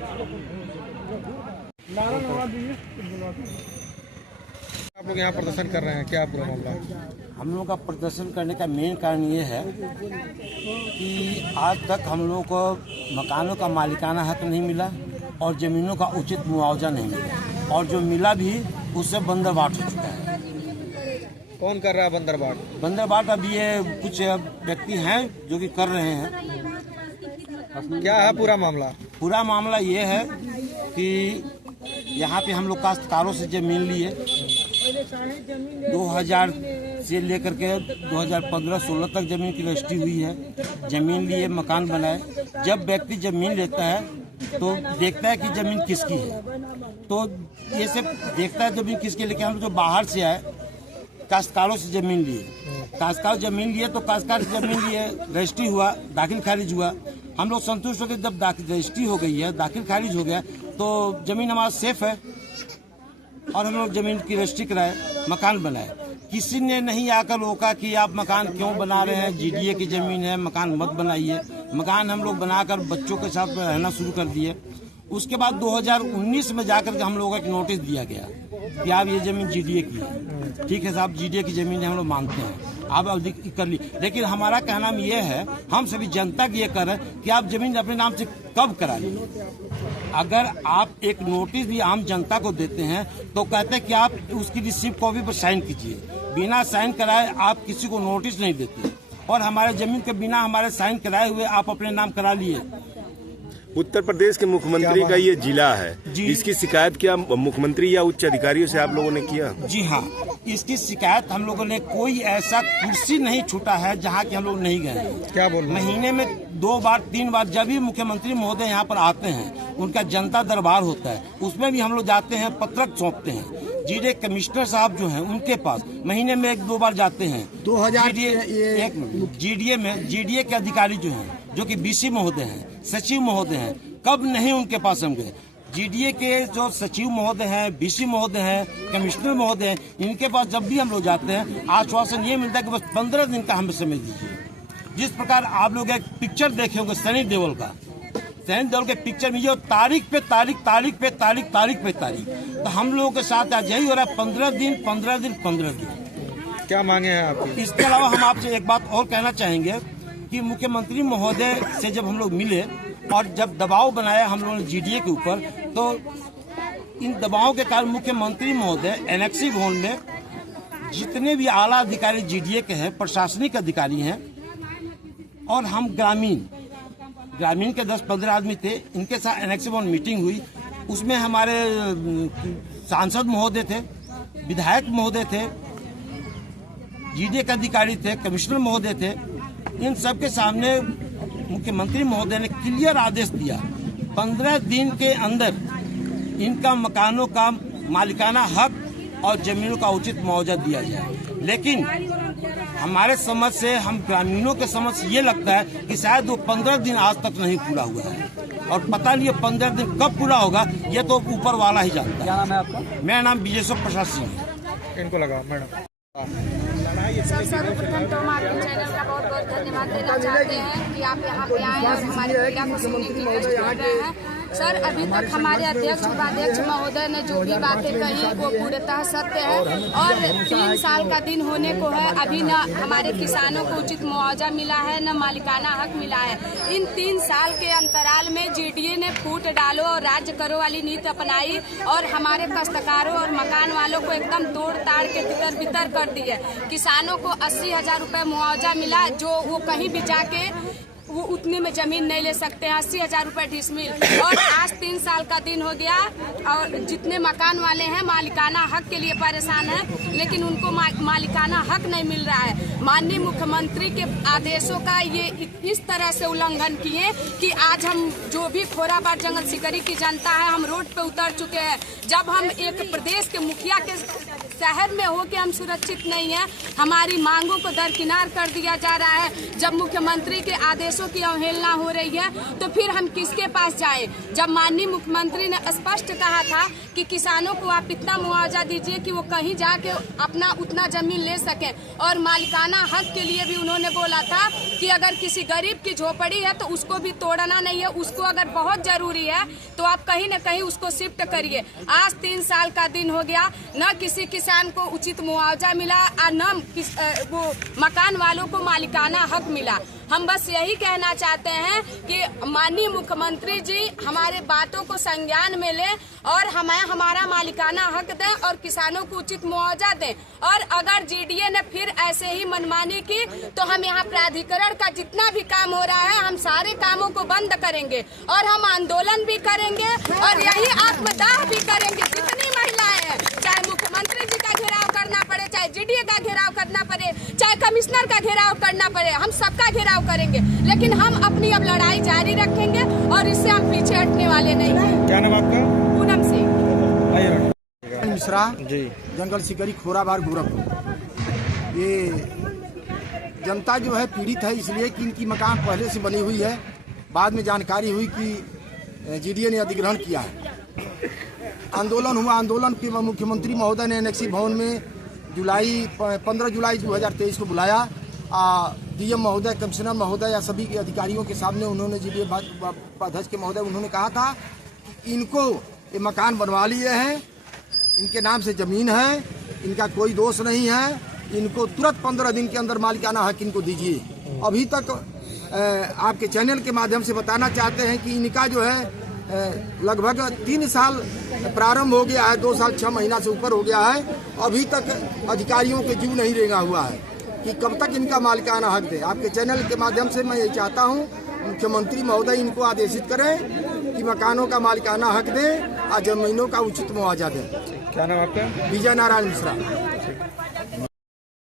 आप लोग यहाँ प्रदर्शन कर रहे हैं, क्या पूरा मामला? हम लोग का प्रदर्शन करने का मेन कारण ये है कि आज तक हम लोगों को मकानों का मालिकाना हक नहीं मिला और ज़मीनों का उचित मुआवजा नहीं मिला, और जो मिला भी उससे बंदरबाट हो चुका है। कौन कर रहा है बंदरबाट? बंदरबाट अभी ये कुछ व्यक्ति हैं जो कि कर रहे हैं। क्या है पूरा मामला? पूरा मामला ये है कि यहाँ पे हम लोग काश्तकारों से जमीन लिए 2000 से लेकर के 2015-16 तक जमीन की रजिस्ट्री हुई है। जमीन लिए, मकान बनाए। जब व्यक्ति जमीन लेता है तो देखता है कि जमीन किसकी है, तो ये सब देखता है जमीन किसकी। लेकिन हम जो बाहर से आए, काश्तकारों से जमीन लिए, काश्तकार जमीन लिए तो काश्तकार जमीन लिए, रजिस्ट्री हुआ, दाखिल खारिज हुआ। हम लोग संतुष्ट हो गए। जब रजिस्ट्री हो गई है, दाखिल खारिज हो गया, तो जमीन हमारा सेफ है और हम लोग जमीन की रजिस्ट्री कराए, मकान बनाए। किसी ने नहीं आकर रोका कि आप मकान क्यों बना रहे हैं, जीडीए की जमीन है, मकान मत बनाइए। मकान हम लोग बनाकर बच्चों के साथ रहना शुरू कर दिए। उसके बाद 2019 में जाकर के हम लोगों को एक नोटिस दिया गया कि आप ये जमीन जीडीए की है। ठीक है साहब, जीडीए की जमीन हम लोग मानते हैं, आप कर ली। लेकिन हमारा कहना ये है, हम सभी जनता की ये कर रहे हैं कि आप जमीन अपने नाम से कब करा लीजिए। अगर आप एक नोटिस भी आम जनता को देते हैं तो कहते हैं कि आप उसकी रिसीप्ट कॉपी पर साइन कीजिए। बिना साइन कराए आप किसी को नोटिस नहीं देते, और हमारे जमीन के बिना हमारे साइन कराए हुए आप अपने नाम करा लिए। उत्तर प्रदेश के मुख्यमंत्री का ये जिला है, इसकी शिकायत क्या मुख्यमंत्री या उच्च अधिकारियों से आप लोगों ने किया? जी हाँ, इसकी शिकायत हम लोगों ने, कोई ऐसा कुर्सी नहीं छूटा है जहाँ की हम लोग नहीं गए। क्या बोल? महीने में 2 बार 3 बार जब भी मुख्यमंत्री महोदय यहाँ पर आते हैं, उनका जनता दरबार होता है, उसमें भी हम लोग जाते हैं, पत्रक सौंपते हैं। जीडीए कमिश्नर साहब जो हैं उनके पास महीने में 1-2 बार जाते हैं। 2000 जीडीए के अधिकारी जो हैं, जो कि बीसी महोदय हैं, सचिव महोदय हैं, कब नहीं उनके पास हम गए। जीडीए के जो सचिव महोदय हैं, बीसी महोदय हैं, कमिश्नर महोदय हैं, इनके पास जब भी हम लोग जाते हैं, आश्वासन ये मिलता है कि बस 15 दिन का हमें समय दीजिए। जिस प्रकार आप लोग एक पिक्चर देखे होंगे सनी देओल का, सनी देओल के पिक्चर में ये तारीख पे तारीख, तारीख पे तारीख, तारीख पे तारीख, तो हम लोगों के साथ आज यही हो रहा है, 15 दिन 15 दिन 15 दिन। क्या मांगे हैं आपकी? इसके अलावा हम आपसे एक बात और कहना चाहेंगे कि मुख्यमंत्री महोदय से जब हम लोग मिले और जब दबाव बनाया हम लोगों ने जीडीए के ऊपर, तो इन दबावों के कारण मुख्यमंत्री महोदय एनेक्सी भवन में जितने भी आला अधिकारी जीडीए के हैं, प्रशासनिक अधिकारी हैं, और हम ग्रामीण के 10-15 आदमी थे, इनके साथ एनेक्सी भवन मीटिंग हुई। उसमें हमारे सांसद महोदय थे, विधायक महोदय थे, जीडीए के अधिकारी थे, कमिश्नर महोदय थे। इन सबके सामने मुख्यमंत्री महोदय ने क्लियर आदेश दिया, 15 दिन के अंदर इनका मकानों का मालिकाना हक और जमीनों का उचित मुआवजा दिया जाए। लेकिन हमारे समझ से, हम ग्रामीणों के समझ से ये लगता है कि शायद वो 15 दिन आज तक नहीं पूरा हुआ है, और पता नहीं 15 दिन कब पूरा होगा, ये तो ऊपर वाला ही जानता है। क्या नाम है आपका? मेरा नाम विजय प्रसाद सिंह है। इनको लगा मैडम। सर्वप्रथम तो हम आपके चैनल का बहुत बहुत धन्यवाद देना चाहते हैं कि आप यहाँ पे आए और हमारे पीड़ा को सुनने की कोशिश कर रहे हैं। सर, अभी तक हमारे अध्यक्ष उपाध्यक्ष महोदय ने जो भी बातें कही वो पूर्णतः सत्य है, और 3 साल का दिन होने को है, अभी न हमारे किसानों को उचित मुआवजा मिला है, न मालिकाना हक मिला है। इन 3 साल के अंतराल में जीडीए ने फूट डालो और राज्य करो वाली नीति अपनाई, और हमारे काश्तकारों और मकान वालों को एकदम तोड़ ताड़ के तितर बितर कर दी है। किसानों को 80,000 रुपये मुआवजा मिला, जो वो कहीं भी जाके वो उतने में जमीन नहीं ले सकते हैं, 80,000 रुपये डिसमिल। और आज 3 साल का दिन हो गया, और जितने मकान वाले हैं मालिकाना हक के लिए परेशान हैं, लेकिन उनको मालिकाना हक नहीं मिल रहा है। माननीय मुख्यमंत्री के आदेशों का ये इस तरह से उल्लंघन किए कि आज हम जो भी खोराबाद जंगल सिकरी की जनता है, हम रोड पे उतर चुके हैं। जब हम एक प्रदेश के मुखिया के शहर में हो के हम सुरक्षित नहीं है। हमारी मांगों को दरकिनार कर दिया जा रहा है। जब मुख्यमंत्री के आदेशों की अवहेलना हो रही है तो फिर हम किसके पास जाएं? जब माननीय मुख्यमंत्री ने स्पष्ट कहा था कि किसानों को आप इतना मुआवजा दीजिए कि वो कहीं जाके अपना उतना जमीन ले सकें, और मालिकाना हक के लिए भी उन्होंने बोला था कि अगर किसी गरीब की झोपड़ी है तो उसको भी तोड़ना नहीं है, उसको अगर बहुत जरूरी है तो आप कहीं न कहीं उसको शिफ्ट करिए। आज 3 साल का दिन हो गया, न किसी किसान को उचित मुआवजा मिला और न वो मकान वालों को मालिकाना हक मिला। हम बस यही कहना चाहते हैं कि माननीय मुख्यमंत्री जी हमारे बातों को संज्ञान में लें और हमारा मालिकाना हक दें और किसानों को उचित मुआवजा दें। और अगर जीडीए ने फिर ऐसे ही मनमानी की तो हम यहाँ प्राधिकरण का जितना भी काम हो रहा है हम सारे कामों को बंद करेंगे और हम आंदोलन भी करेंगे और यही आत्मदाह भी करेंगे। जितनी महिलाएं हैं, चाहे मुख्यमंत्री जी का घेराव करना पड़े, चाहे जीडीए का घेराव करना पड़े, चाहे कमिश्नर का घेराव करना पड़े, हम सबका घेराव करेंगे, लेकिन हम अपनी अब लड़ाई जारी रखेंगे और इससे हम पीछे हटने वाले नहीं हैं। क्या नाम आपका? पूनम सिंह मिश्रा जी। जंगल शिकारी खोराबार गोरखपुर। ये जनता जो है पीड़ित है इसलिए कि इनकी मकान पहले से बनी हुई है। बाद में जानकारी हुई कि जीडीए ने अधिग्रहण किया है। आंदोलन हुआ। आंदोलन के मुख्यमंत्री महोदय ने एनेक्सी भवन में 15 जुलाई 2023 को बुलाया। डीएम महोदय, कमिश्नर महोदय या सभी के अधिकारियों के सामने उन्होंने जीडीए अध्यक्ष के महोदय उन्होंने कहा था कि इनको ये मकान बनवा लिए हैं, इनके नाम से जमीन है, इनका कोई दोष नहीं है, इनको तुरंत 15 दिन के अंदर मालिकाना हक इनको दीजिए। अभी तक आपके चैनल के माध्यम से बताना चाहते हैं कि इनका जो है लगभग 3 साल प्रारंभ हो गया है, 2 साल 6 महीना से ऊपर हो गया है। अभी तक अधिकारियों के जीव नहीं रेंगा हुआ है कि कब तक इनका मालिकाना हक दे। आपके चैनल के माध्यम से मैं ये चाहता हूँ मुख्यमंत्री महोदय इनको आदेशित करें कि मकानों का मालिकाना हक दें और जमीनों का उचित मुआवजा दें। क्या नाम आपका? विजय नारायण मिश्रा।